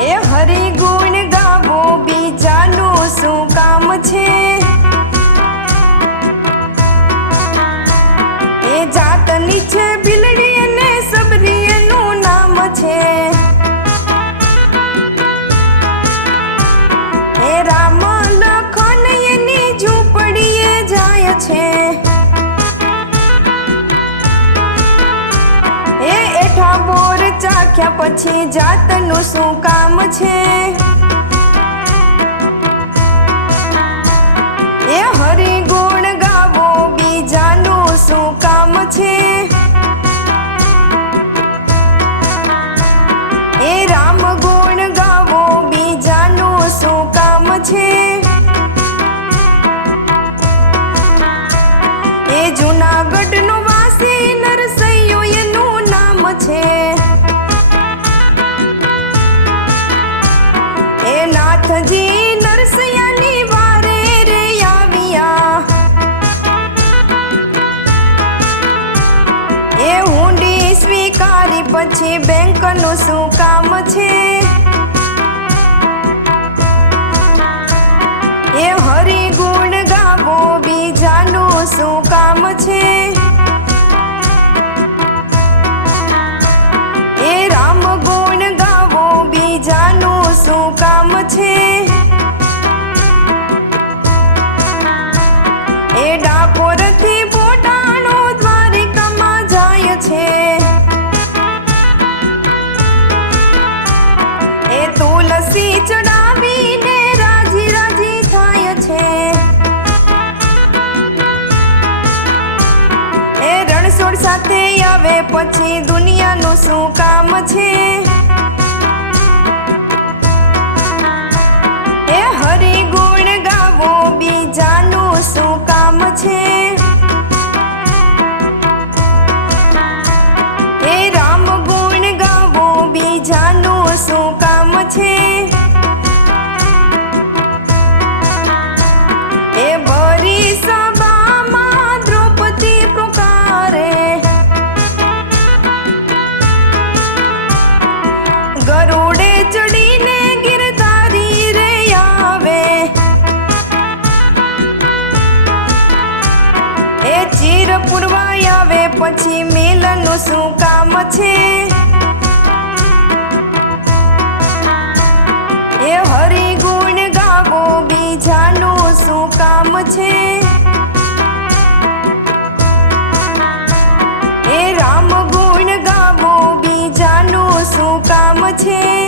એ હરી ગુણ ગાવો બીજાનું શું કામ છે? એ જાતની છે ચાખ્યા પછી જાતનું શું કામ છે? એ હરી ગુણ ગાવો બીજાનું શું કામ છે? એ રામ ગુણ ગાવો બીજાનું શું કામ છે? એ જૂનાગઢનો નાથજી નરસૈયાની વારે રે આવ્યા. એ હુંડી સ્વીકારી પછી બેંકનું શું કામ છે? એ હરી ગુણ ગાવો બીજાનું શું કામ છે? એ ડાકોરથી દ્વારિકામાં જાય છે. એ તુલસી ચડાવીને રાજી રાજી થાય છે. એ રણછોડ સાથે આવે પછી દુનિયાનું શું કામ છે? ચીર આવે પછી મિલનનું શું કામ છે? એ હરી ગુણ ગાવો બીજાનું શું કામ છે? એ રામ ગુણ ગાવો બીજાનું શું કામ છે?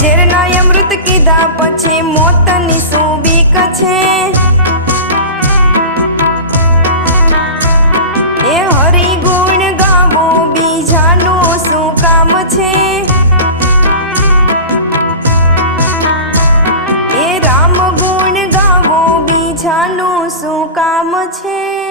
ઝેરના અમૃત કીધા પછી મોતની શું બીક છે. એ હરી ગુણ ગાવો બીજાનું શું કામ છે? એ રામ ગુણ ગાવો બીજાનું શું કામ છે?